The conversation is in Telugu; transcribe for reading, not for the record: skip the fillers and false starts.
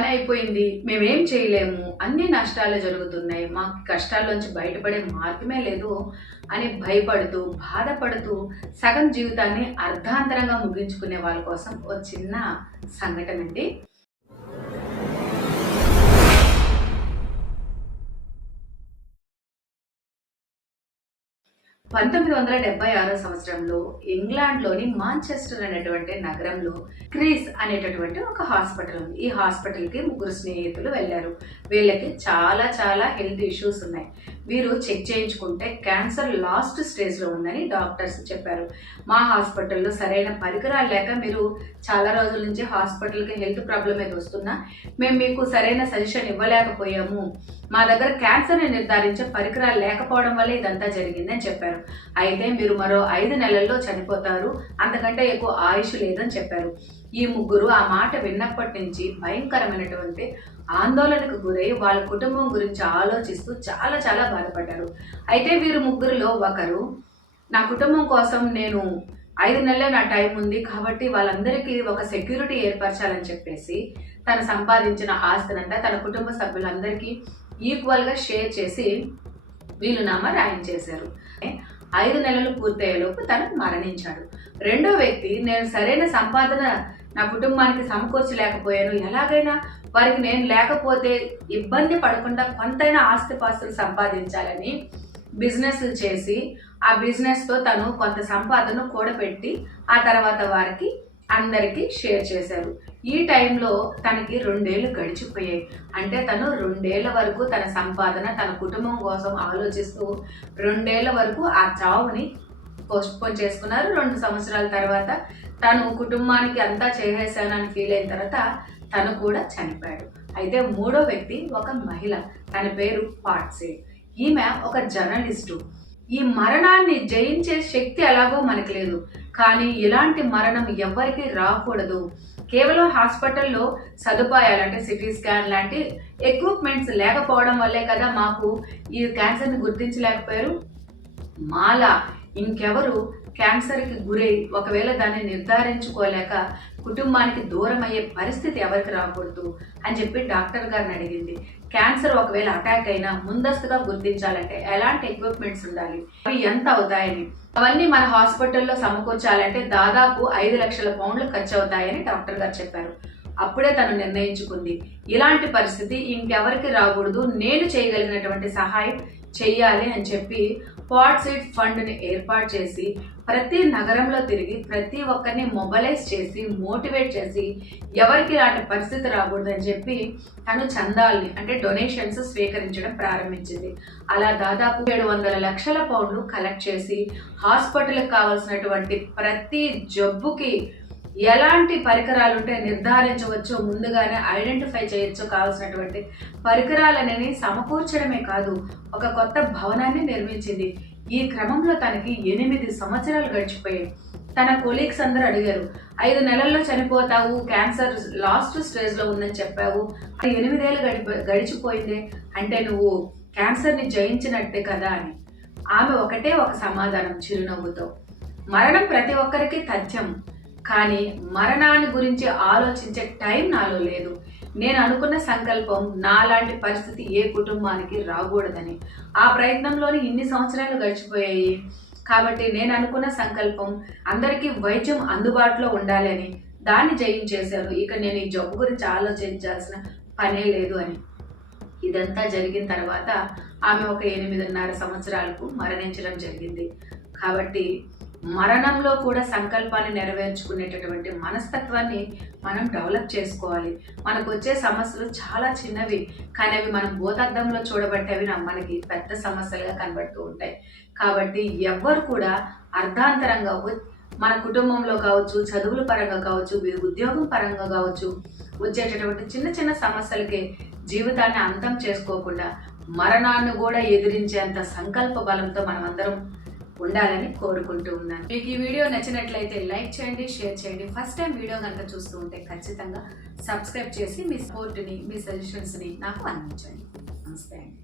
పని అయిపోయింది, మేమేం చేయలేము, అన్ని నష్టాలు జరుగుతున్నాయి, మాకు కష్టాల్లోంచి బయటపడే మార్గమే లేదు అని భయపడుతూ బాధపడుతూ సగం జీవితాన్ని అర్ధాంతరంగా ముగించుకునే వాళ్ళ కోసం ఒక చిన్న సంఘటన అండి. 1976 సంవత్సరంలో ఇంగ్లాండ్లోని మాంచెస్టర్ అనేటువంటి నగరంలో క్రీస్ అనేటటువంటి ఒక హాస్పిటల్ ఉంది. ఈ హాస్పిటల్కి ముగ్గురు స్నేహితులు వెళ్ళారు. వీళ్ళకి చాలా చాలా హెల్త్ ఇష్యూస్ ఉన్నాయి. వీరు చెక్ చేయించుకుంటే క్యాన్సర్ లాస్ట్ స్టేజ్లో ఉందని డాక్టర్స్ చెప్పారు. మా హాస్పిటల్లో సరైన పరికరాలు లేక మీరు చాలా రోజుల నుంచి హాస్పిటల్కి హెల్త్ ప్రాబ్లం మీద వస్తున్నా మేము మీకు సరైన సజెషన్ ఇవ్వలేకపోయాము. మా దగ్గర క్యాన్సర్ని నిర్ధారించే పరికరాలు లేకపోవడం వల్ల ఇదంతా జరిగిందని చెప్పారు. అయితే మీరు మరో 5 నెలల్లో చనిపోతారు, అంతకంటే ఎక్కువ ఆయుష్ లేదని చెప్పారు. ఈ ముగ్గురు ఆ మాట విన్నప్పటి నుంచి భయంకరమైనటువంటి ఆందోళనకు గురై వాళ్ళ కుటుంబం గురించి ఆలోచిస్తూ చాలా చాలా బాధపడ్డారు. అయితే వీరు ముగ్గురులో ఒకరు, నా కుటుంబం కోసం నేను 5 నెలలే నా టైం ఉంది కాబట్టి వాళ్ళందరికీ ఒక సెక్యూరిటీ ఏర్పరచాలని చెప్పేసి తను సంపాదించిన ఆస్తినంతా తన కుటుంబ సభ్యులందరికీ ఈక్వల్గా షేర్ చేసి వీలునామా రాయించేశారు. 5 నెలలు పూర్తయ్యేలోపు తను మరణించాడు. రెండో వ్యక్తి, నేను సరైన సంపాదన నా కుటుంబానికి సమకూర్చలేకపోయాను, ఎలాగైనా వారికి నేను లేకపోతే ఇబ్బంది పడకుండా కొంతైనా ఆస్తిపాస్తులు సంపాదించాలని బిజినెస్లు చేసి ఆ బిజినెస్తో తను కొంత సంపాదన కూడబెట్టి ఆ తర్వాత వారికి అందరికీ షేర్ చేశారు. ఈ టైంలో తనకి 2 ఏళ్ళు గడిచిపోయాయి. అంటే తను 2 ఏళ్ల వరకు తన సంపాదన తన కుటుంబం కోసం ఆలోచిస్తూ 2 ఏళ్ల వరకు ఆ చావుని పోస్ట్పోన్ చేసుకున్నారు. 2 సంవత్సరాల తర్వాత తను కుటుంబానికి అంతా చేసేసానని ఫీల్ అయిన తర్వాత తను కూడా చనిపోయాడు. అయితే మూడో వ్యక్తి ఒక మహిళ, తన పేరు పాట్సే. ఈమె ఒక జర్నలిస్టు. ఈ మరణాన్ని జయించే శక్తి ఎలాగో మనకు లేదు, కానీ ఇలాంటి మరణం ఎవరికి రాకూడదు. కేవలం హాస్పిటల్లో సదుపాయాలు అంటే సిటీ స్కాన్ లాంటి ఎక్విప్మెంట్స్ లేకపోవడం వల్లే కదా మాకు ఈ క్యాన్సర్ని గుర్తించలేకపోయారు. మాలా ఇంకెవరు క్యాన్సర్కి గురై ఒకవేళ దాన్ని నిర్ధారించుకోలేక కుటుంబానికి దూరం అయ్యే పరిస్థితి ఎవరికి రాకూడదు అని చెప్పి డాక్టర్ గారిని అడిగింది. క్యాన్సర్ ఒకవేళ అటాక్ అయినా ముందస్తుగా గుర్తించాలంటే ఎలాంటి ఎక్విప్మెంట్స్ ఉండాలి, అవి ఎంత అవుతాయని, అవన్నీ మన హాస్పిటల్లో సమకూర్చాలంటే దాదాపు 5 లక్షల పౌండ్లు ఖర్చు అవుతాయని డాక్టర్ గారు చెప్పారు. అప్పుడే తను నిర్ణయించుకుంది, ఇలాంటి పరిస్థితి ఇంకెవరికి రాకూడదు, నేను చేయగలిగినటువంటి సహాయం చెయ్యాలి అని చెప్పి పాట్సీడ్ ఫండ్ని ఏర్పాటు చేసి ప్రతి నగరంలో తిరిగి ప్రతి ఒక్కరిని మొబైలైజ్ చేసి మోటివేట్ చేసి ఎవరికి ఇలాంటి పరిస్థితి రాకూడదని చెప్పి తను చందాల్ని అంటే డొనేషన్స్ స్వీకరించడం ప్రారంభించింది. అలా దాదాపు 700 లక్షల పౌండ్లు కలెక్ట్ చేసి హాస్పిటల్కి కావాల్సినటువంటి ప్రతి జబ్బుకి ఎలాంటి పరికరాలు ఉంటే నిర్ధారించవచ్చో ముందుగానే ఐడెంటిఫై చేయొచ్చో కావాల్సినటువంటి పరికరాలనేవి సమకూర్చడమే కాదు, ఒక కొత్త భవనాన్ని నిర్మించింది. ఈ క్రమంలో తనకి 8 సంవత్సరాలు గడిచిపోయాయి. తన కొలీగ్స్ అందరూ అడిగారు, 5 నెలల్లో చనిపోతావు, క్యాన్సర్ లాస్ట్ స్టేజ్లో ఉందని చెప్పావు, 8 ఏళ్ళు గడిచిపోయిందే అంటే నువ్వు క్యాన్సర్ని జయించినట్టే కదా అని. ఆమె ఒకటే ఒక సమాధానం చిరునవ్వుతో, మరణం ప్రతి ఒక్కరికి తథ్యం, కానీ మరణాన్ని గురించి ఆలోచించే టైం నాలో లేదు. నేను అనుకున్న సంకల్పం నాలాంటి పరిస్థితి ఏ కుటుంబానికి రాకూడదని. ఆ ప్రయత్నంలోనే ఇన్ని సంవత్సరాలు గడిచిపోయాయి కాబట్టి నేను అనుకున్న సంకల్పం అందరికీ వైద్యం అందుబాటులో ఉండాలని దాన్ని జయించేశారు. ఇక నేను ఈ జబ్బు గురించి ఆలోచించాల్సిన పనే లేదు అని. ఇదంతా జరిగిన తర్వాత ఆమె ఒక 8.5 సంవత్సరాలకు మరణించడం జరిగింది. కాబట్టి మరణంలో కూడా సంకల్పాన్ని నెరవేర్చుకునేటటువంటి మనస్తత్వాన్ని మనం డెవలప్ చేసుకోవాలి. మనకు వచ్చే సమస్యలు చాలా చిన్నవి, కానీ అవి మనం భూతద్దంలో చూడబట్టేవి మనకి పెద్ద సమస్యలుగా కనబడుతూ ఉంటాయి. కాబట్టి ఎవ్వరు కూడా అర్ధాంతరంగా మన కుటుంబంలో కావచ్చు, చదువుల పరంగా కావచ్చు, ఉద్యోగం పరంగా కావచ్చు, వచ్చేటటువంటి చిన్న చిన్న సమస్యలకి జీవితాన్ని అంతం చేసుకోకుండా మరణాన్ని కూడా ఎదిరించేంత సంకల్ప బలంతో మనమందరం ఉండాలని కోరుకుంటూ ఉన్నాను. మీకు ఈ వీడియో నచ్చినట్లయితే లైక్ చేయండి, షేర్ చేయండి. ఫస్ట్ టైం వీడియో కనుక చూస్తూ ఉంటే ఖచ్చితంగా సబ్స్క్రైబ్ చేసి మీ సపోర్ట్ని, మీ సజెషన్స్ని నాకు అందించండి. నమస్తే అండి.